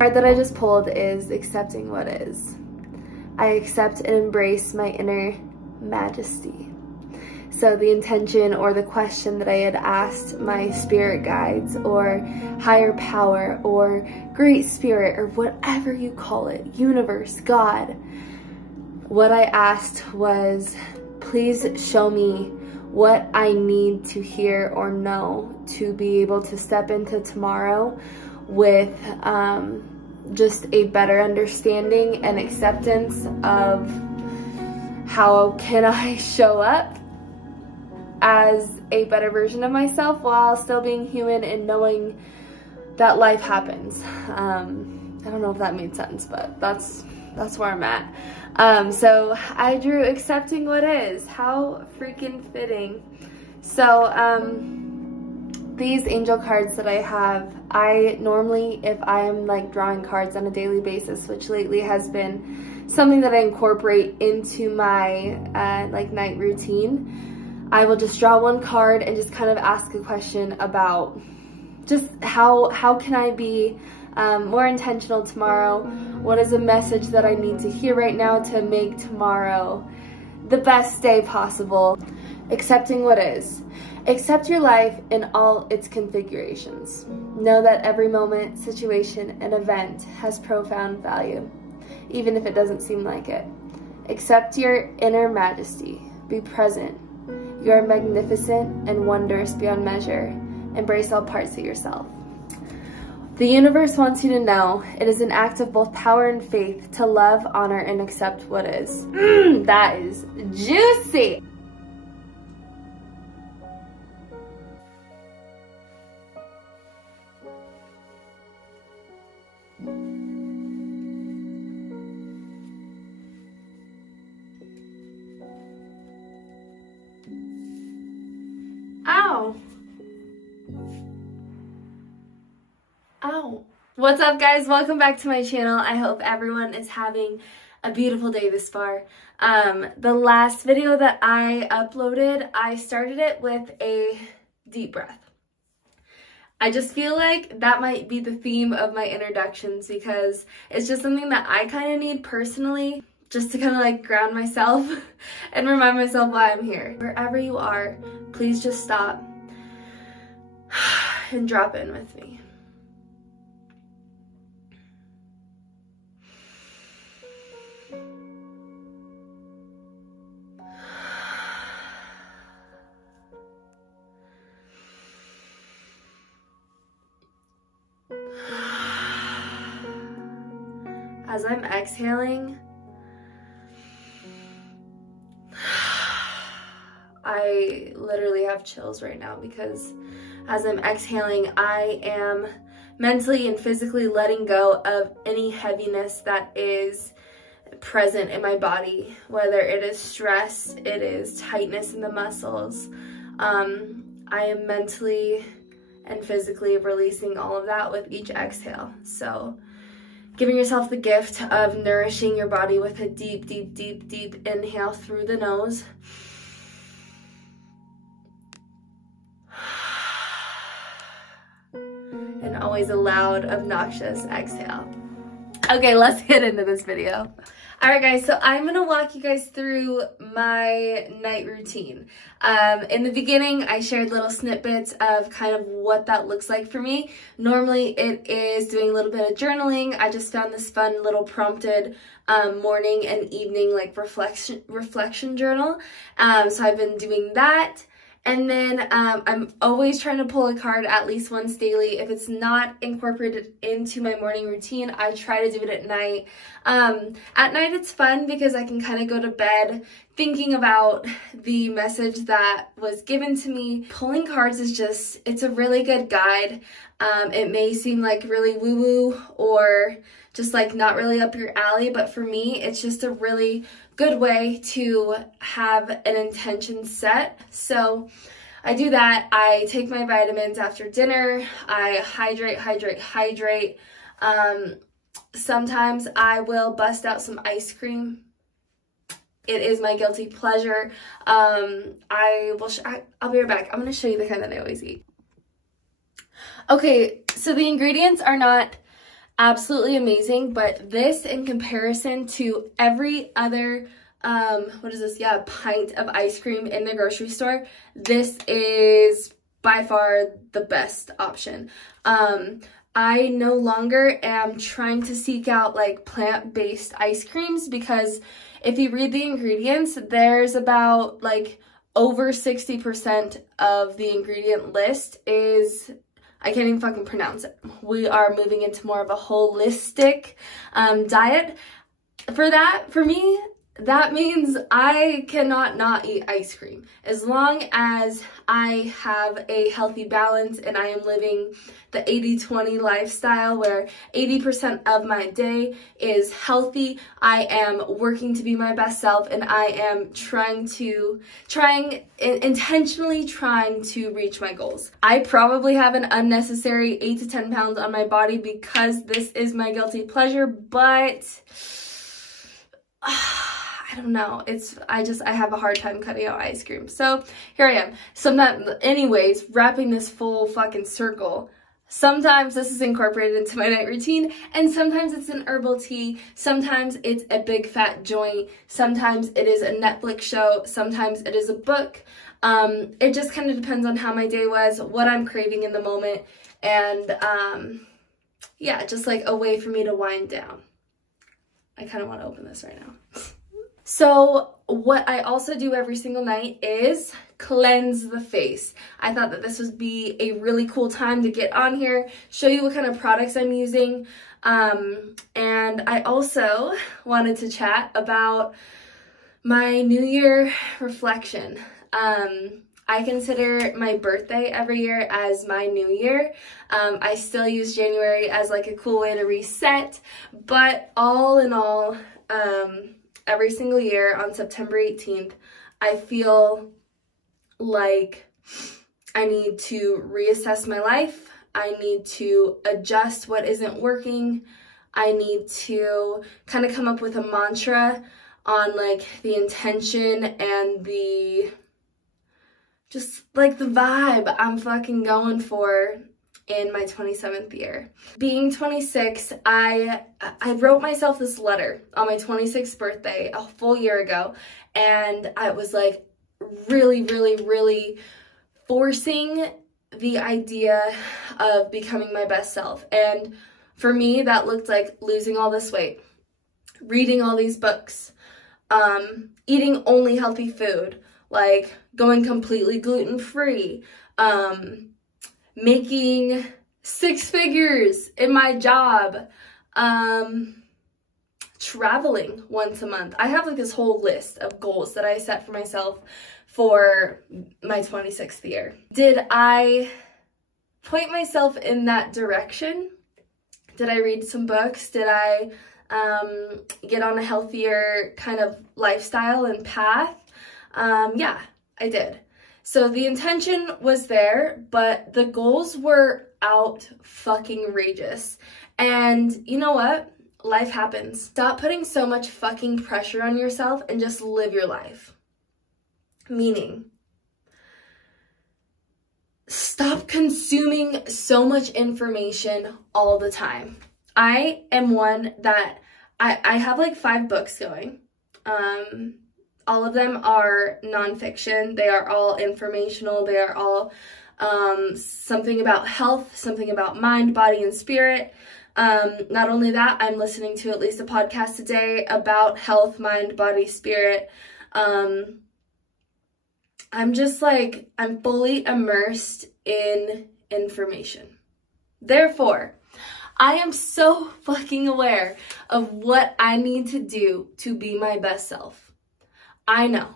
card that I just pulled is accepting what is. I accept and embrace my inner majesty. So the intention or the question that I had asked my spirit guides or higher power or great spirit or whatever you call it, universe, God, what I asked was, please show me what I need to hear or know to be able to step into tomorrow with just a better understanding and acceptance of how can I show up as a better version of myself while still being human and knowing that life happens. I don't know if that made sense, but that's where I'm at. So I drew accepting what is. How freaking fitting. So these angel cards that I have, I normally, if I am like drawing cards on a daily basis, which lately has been something that I incorporate into my like night routine, I will just draw one card and just kind of ask a question about just how can I be more intentional tomorrow? What is a message that I need to hear right now to make tomorrow the best day possible? Accepting what is. Accept your life in all its configurations. Know that every moment, situation, and event has profound value, even if it doesn't seem like it. Accept your inner majesty. Be present. You are magnificent and wondrous beyond measure. Embrace all parts of yourself. The universe wants you to know it is an act of both power and faith to love, honor, and accept what is. That is juicy. Ow. Ow. What's up, guys? Welcome back to my channel. I hope everyone is having a beautiful day this far. The last video that I uploaded, I started it with a deep breath. I just feel like that might be the theme of my introductions because it's just something that I kind of need personally, just to kind of like ground myself and remind myself why I'm here. Wherever you are, please just stop and drop in with me. As I'm exhaling, I literally have chills right now because as I'm exhaling, I am mentally and physically letting go of any heaviness that is present in my body, whether it is stress, it is tightness in the muscles. I am mentally and physically releasing all of that with each exhale. So giving yourself the gift of nourishing your body with a deep, deep, deep, deep inhale through the nose. And always a loud, obnoxious exhale. Okay, let's get into this video. Alright guys, so I'm going to walk you guys through my night routine. In the beginning, I shared little snippets of kind of what that looks like for me. Normally, it is doing a little bit of journaling. I just found this fun little prompted morning and evening like reflection journal. So I've been doing that. And then I'm always trying to pull a card at least once daily. If it's not incorporated into my morning routine, I try to do it at night. At night it's fun because I can kind of go to bed thinking about the message that was given to me. Pulling cards is just, it's a really good guide. It may seem like really woo-woo or just like not really up your alley, but for me, it's just a really good way to have an intention set. So I do that. I take my vitamins after dinner. I hydrate. Sometimes I will bust out some ice cream. It is my guilty pleasure. I'll be right back. I'm going to show you the kind that I always eat. Okay, so the ingredients are not absolutely amazing, but this in comparison to every other what is this? Yeah, a pint of ice cream in the grocery store, this is by far the best option. I no longer am trying to seek out like plant-based ice creams, because if you read the ingredients, there's about like over 60% of the ingredient list is, I can't even fucking pronounce it. We are moving into more of a holistic diet. For me, that means I cannot not eat ice cream. As long as I have a healthy balance and I am living the 80-20 lifestyle where 80% of my day is healthy, I am working to be my best self, and I am intentionally trying to reach my goals. I probably have an unnecessary 8 to 10 pounds on my body because this is my guilty pleasure, but I don't know. I have a hard time cutting out ice cream. So here I am. Anyways, wrapping this full fucking circle. Sometimes this is incorporated into my night routine, and sometimes it's an herbal tea. Sometimes it's a big fat joint. Sometimes it is a Netflix show. Sometimes it is a book. It just kind of depends on how my day was, what I'm craving in the moment, and yeah, just like a way for me to wind down. I kind of want to open this right now. So what I also do every single night is cleanse the face. I thought that this would be a really cool time to get on here, show you what kind of products I'm using. And I also wanted to chat about my New Year reflection. I consider my birthday every year as my new year. I still use January as like a cool way to reset, but all in all, every single year on September 18th, I feel like I need to reassess my life. I need to adjust what isn't working. I need to kind of come up with a mantra on like the intention and just like the vibe I'm fucking going for in my 27th year. Being 26, I wrote myself this letter on my 26th birthday a full year ago, and I was like really forcing the idea of becoming my best self. And for me, that looked like losing all this weight, reading all these books, eating only healthy food, like going completely gluten-free, making 6 figures in my job, traveling once a month. I have like this whole list of goals that I set for myself for my 26th year. Did I point myself in that direction? Did I read some books? Did I get on a healthier kind of lifestyle and path? Yeah, I did. So the intention was there, but the goals were out fucking outrageous. And you know what? Life happens. Stop putting so much fucking pressure on yourself and just live your life. Meaning, stop consuming so much information all the time. I am one that I have like 5 books going. All of them are nonfiction. They are all informational. They are all something about health, something about mind, body, and spirit. Not only that, I'm listening to at least a podcast a day about health, mind, body, spirit. I'm just like, I'm fully immersed in information. Therefore, I am so fucking aware of what I need to do to be my best self. I know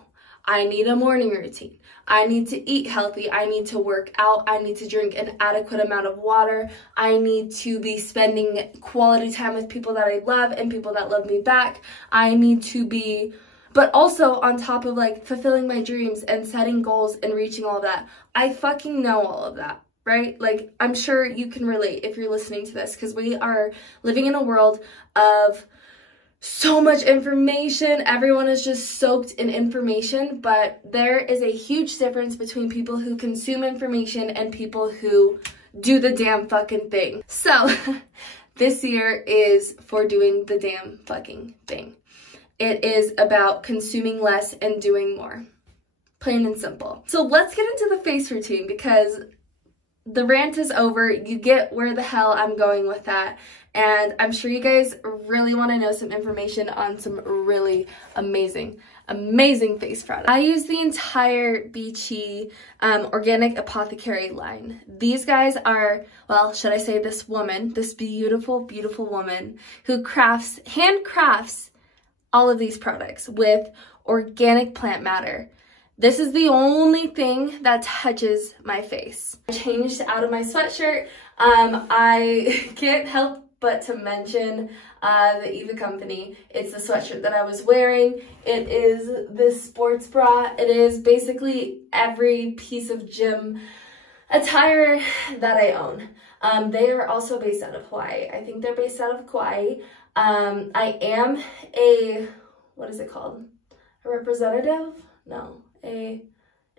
I need a morning routine. I need to eat healthy. I need to work out. I need to drink an adequate amount of water. I need to be spending quality time with people that I love and people that love me back. I need to be, but also on top of like fulfilling my dreams and setting goals and reaching all that. I fucking know all of that, right? Like, I'm sure you can relate if you're listening to this, because we are living in a world of so much information. Everyone is just soaked in information, but there is a huge difference between people who consume information and people who do the damn fucking thing. So This year is for doing the damn fucking thing. It is about consuming less and doing more. Plain and simple. So let's get into the face routine because the rant is over. You get where the hell I'm going with that. And I'm sure you guys really want to know some information on some really amazing face products. I use the entire Beachy Organic Apothecary line. These guys are, well, should I say this woman, this beautiful, beautiful woman who handcrafts all of these products with organic plant matter. This is the only thing that touches my face. I changed out of my sweatshirt. I can't help but to mention the Eva Company. It's the sweatshirt that I was wearing. It is this sports bra. It is basically every piece of gym attire that I own. They are also based out of Hawaii. I think they're based out of Kauai. I am a, what is it called? A representative? No, a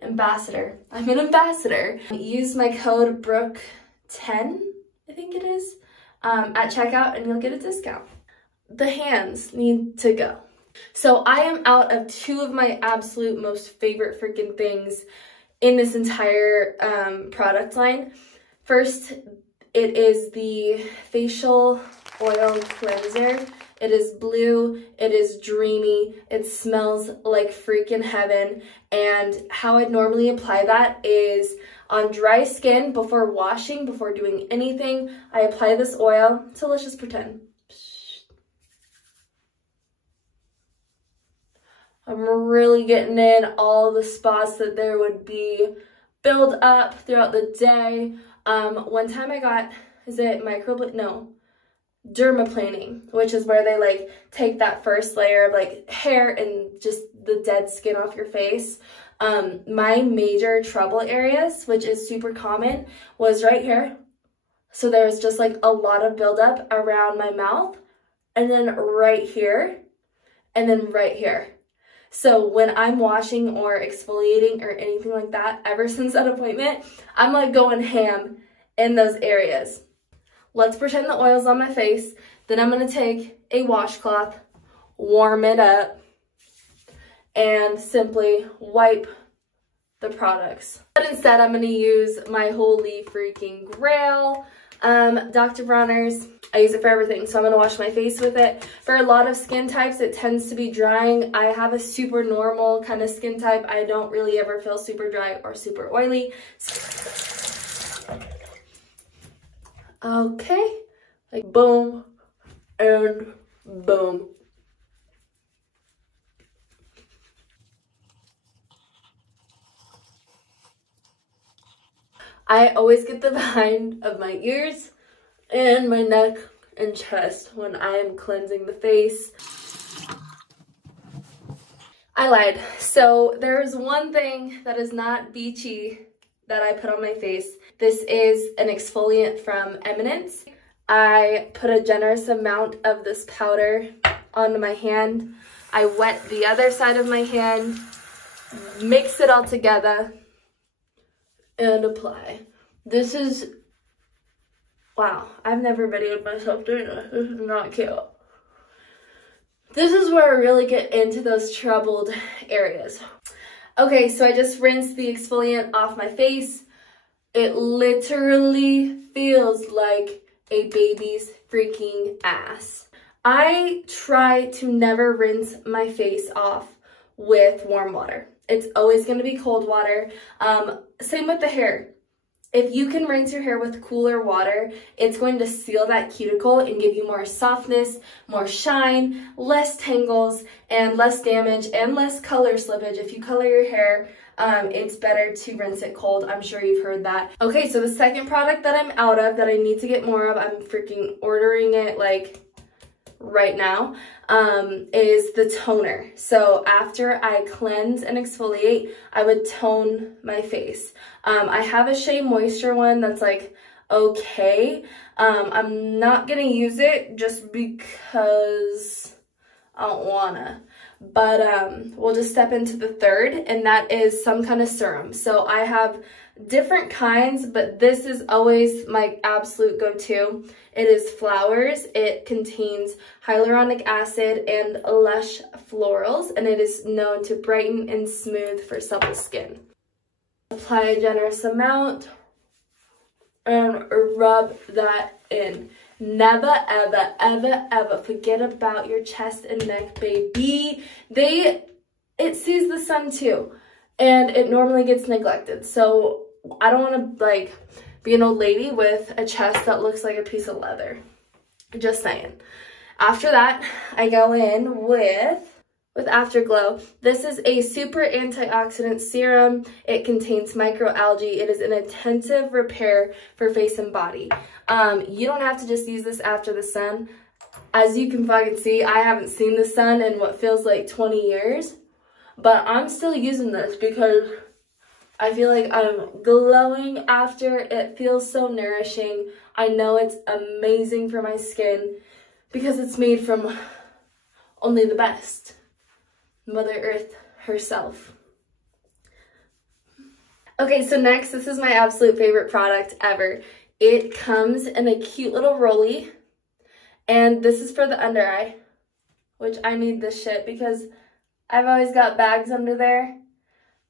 ambassador. I'm an ambassador. Use my code Brooke10, I think it is, at checkout and you'll get a discount. The hands need to go. So I am out of two of my absolute most favorite freaking things in this entire product line. First, it is the facial oil cleanser. It is blue, it is dreamy, it smells like freaking heaven, and how I'd normally apply that is on dry skin before washing, before doing anything. I apply this oil, so let's just pretend. I'm really getting in all the spots that there would be build up throughout the day. One time I got, is it dermaplaning, which is where they like take that first layer of like hair and just the dead skin off your face. My major trouble areas, which is super common, was right here. So there was just like a lot of buildup around my mouth, and then right here, and then right here. So when I'm washing or exfoliating or anything like that, ever since that appointment, I'm like going ham in those areas. Let's pretend the oil's on my face. Then I'm gonna take a washcloth, warm it up, and simply wipe the products. But instead, I'm gonna use my holy freaking grail, Dr. Bronner's. I use it for everything, so I'm gonna wash my face with it. For a lot of skin types, it tends to be drying. I have a super normal kind of skin type. I don't really ever feel super dry or super oily. Okay, like boom and boom. I always get the behind of my ears and my neck and chest when I am cleansing the face. I lied. So there's one thing that is not beachy that I put on my face. This is an exfoliant from Eminence. I put a generous amount of this powder onto my hand. I wet the other side of my hand, mix it all together, and apply. This is, wow, I've never videoed myself doing this. This is not cute. This is where I really get into those troubled areas. Okay, so I just rinsed the exfoliant off my face. It literally feels like a baby's freaking ass. I try to never rinse my face off with warm water. It's always going to be cold water. Same with the hair. If you can rinse your hair with cooler water, it's going to seal that cuticle and give you more softness, more shine, less tangles, and less damage, and less color slippage. If you color your hair, it's better to rinse it cold. I'm sure you've heard that. Okay, so the second product that I'm out of that I need to get more of, I'm freaking ordering it like right now, is the toner. So after I cleanse and exfoliate, I would tone my face. I have a Shea Moisture one that's like okay. I'm not gonna use it just because I don't wanna. but we'll just step into the third, and that is some kind of serum. So I have different kinds, but this is always my absolute go-to. It is flowers. It contains hyaluronic acid and lush florals, and it is known to brighten and smooth for supple skin. Apply a generous amount and rub that in. Never, ever, ever, ever forget about your chest and neck, baby. It sees the sun too, and it normally gets neglected. So I don't want to like be an old lady with a chest that looks like a piece of leather. Just saying. After that, I go in with Afterglow. This is a super antioxidant serum. It contains microalgae. It is an intensive repair for face and body. You don't have to just use this after the sun. As you can fucking see, I haven't seen the sun in what feels like 20 years. But I'm still using this because I feel like I'm glowing after. It feels so nourishing. I know it's amazing for my skin because it's made from only the best. Mother Earth herself. Okay, so next, this is my absolute favorite product ever. It comes in a cute little rollie, and this is for the under eye, which I need this shit because I've always got bags under there.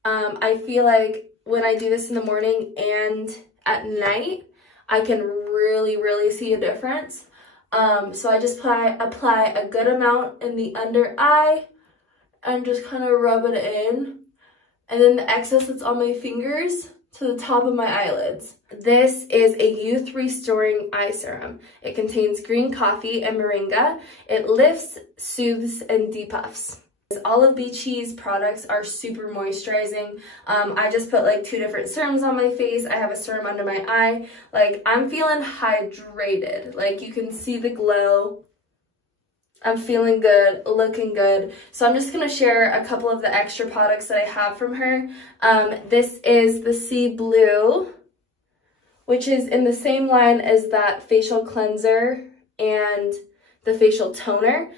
I feel like when I do this in the morning and at night, I can really see a difference. So I just apply a good amount in the under eye and just kind of rub it in, and then the excess that's on my fingers to the top of my eyelids. This is a youth restoring eye serum. It contains green coffee and moringa. It lifts, soothes, and depuffs. All of Beachy's products are super moisturizing. I just put like 2 different serums on my face. I have a serum under my eye. Like, I'm feeling hydrated. Like, you can see the glow. I'm feeling good, looking good. So I'm just gonna share a couple of the extra products that I have from her. This is the Sea Blue, which is in the same line as that facial cleanser and the facial toner.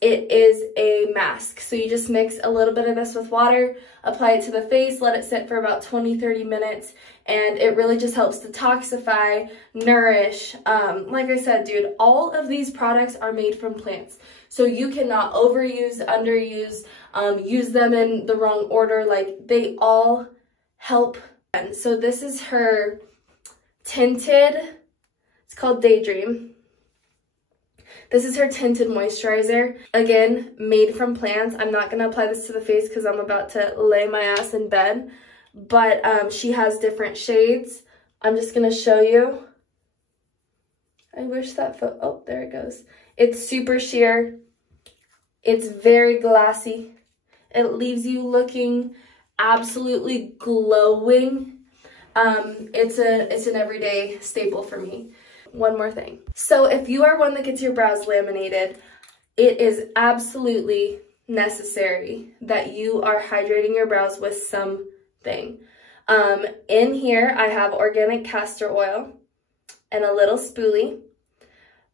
It is a mask. So you just mix a little bit of this with water, apply it to the face, let it sit for about 20-30 minutes, and it really just helps detoxify, nourish. Like I said, dude, all of these products are made from plants. So you cannot overuse, underuse, use them in the wrong order. Like, they all help. And so this is her tinted, it's called Daydream. This is her Tinted Moisturizer. Again, made from plants. I'm not going to apply this to the face because I'm about to lay my ass in bed. But she has different shades. I'm just going to show you. I wish that oh, there it goes. It's super sheer. It's very glassy. It leaves you looking absolutely glowing. It's an everyday staple for me. One more thing. So if you are one that gets your brows laminated, it is absolutely necessary that you are hydrating your brows with something. In here, I have organic castor oil and a little spoolie.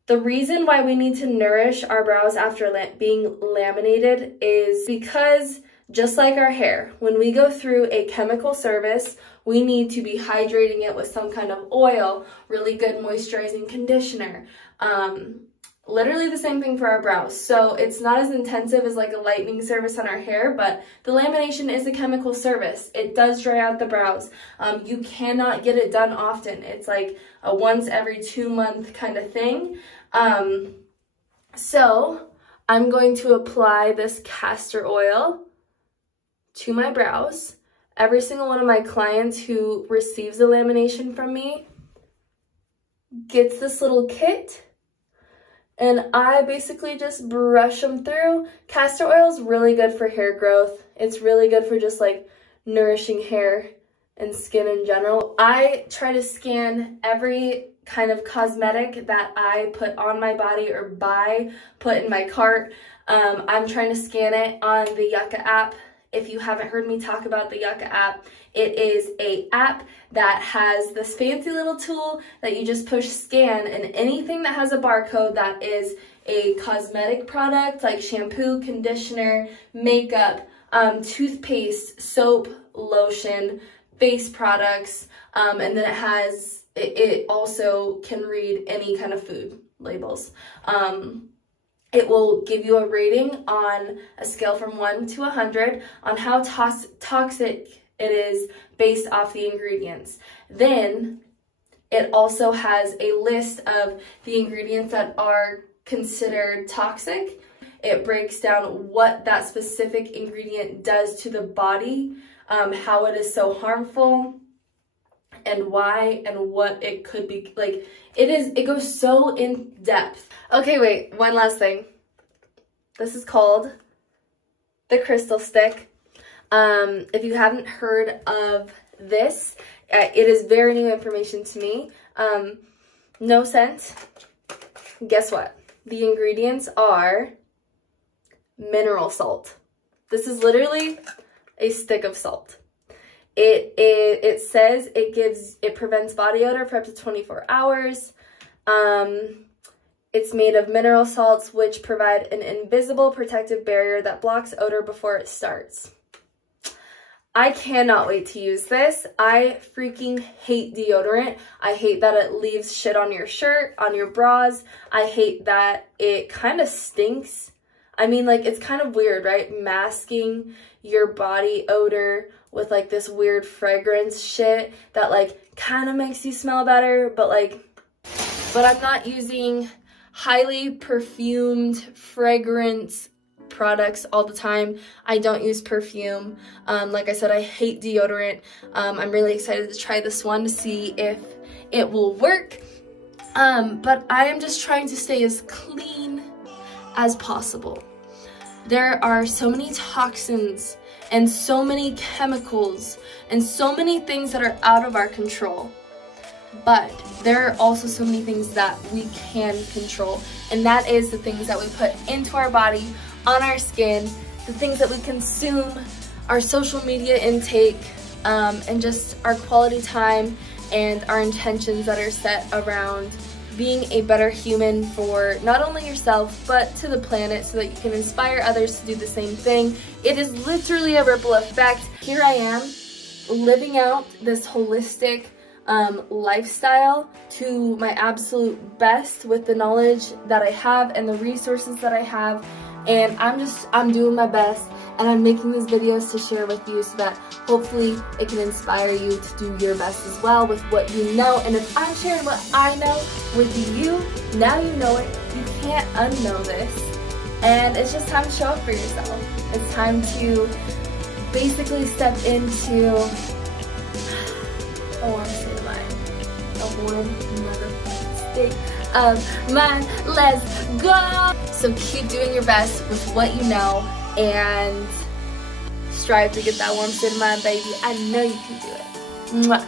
The reason why we need to nourish our brows after being laminated is because, just like our hair, when we go through a chemical service, we need to be hydrating it with some kind of oil, really good moisturizing conditioner. Literally the same thing for our brows. So it's not as intensive as like a lightening service on our hair, but the lamination is a chemical service. It does dry out the brows. You cannot get it done often. It's like a once every 2 month kind of thing. So I'm going to apply this castor oil to my brows. Every single one of my clients who receives a lamination from me gets this little kit, and I basically just brush them through. Castor oil is really good for hair growth. It's really good for just like nourishing hair and skin in general. I try to scan every kind of cosmetic that I put on my body or put in my cart. I'm trying to scan it on the Yucca app. if you haven't heard me talk about the Yucca app, it is an app that has this fancy little tool that you just push scan, and anything that has a barcode that is a cosmetic product like shampoo, conditioner, makeup, toothpaste, soap, lotion, face products, and then it also can read any kind of food labels. It will give you a rating on a scale from 1 to 100 on how toxic it is based off the ingredients. Then it also has a list of the ingredients that are considered toxic. It breaks down what that specific ingredient does to the body, how it is so harmful, and why, and what it could be. Like, it goes so in depth. Okay, wait, one last thing. This is called the Crystal Stick. If you haven't heard of this, it is very new information to me. No scent. Guess what? The ingredients are mineral salt. This is literally a stick of salt. It says it prevents body odor for up to 24 hours. It's made of mineral salts, which provide an invisible protective barrier that blocks odor before it starts. I cannot wait to use this. I freaking hate deodorant. I hate that it leaves shit on your shirt, on your bras. I hate that it kind of stinks. I mean, like, it's kind of weird, right? Masking your body odor with like this weird fragrance shit that like kind of makes you smell better, but I'm not using highly perfumed fragrance products all the time. I don't use perfume. Like I said, I hate deodorant. I'm really excited to try this one to see if it will work. But I am just trying to stay as clean as possible. There are so many toxins and so many chemicals and so many things that are out of our control. But there are also so many things that we can control, and that is the things that we put into our body, on our skin, the things that we consume, our social media intake, and just our quality time and our intentions that are set around being a better human for not only yourself, but to the planet, so that you can inspire others to do the same thing. It is literally a ripple effect. Here I am, living out this holistic lifestyle to my absolute best with the knowledge that I have and the resources that I have, and I'm doing my best, and I'm making these videos to share with you so that hopefully it can inspire you to do your best as well with what you know. And if I'm sharing what I know with you, now you know it. You can't unknow this, and it's just time to show up for yourself. It's time to basically step into a warm state of mind, a warm motherfucking state of mind. Let's go! So keep doing your best with what you know and strive to get that warm state of mind, baby. I know you can do it. Mwah.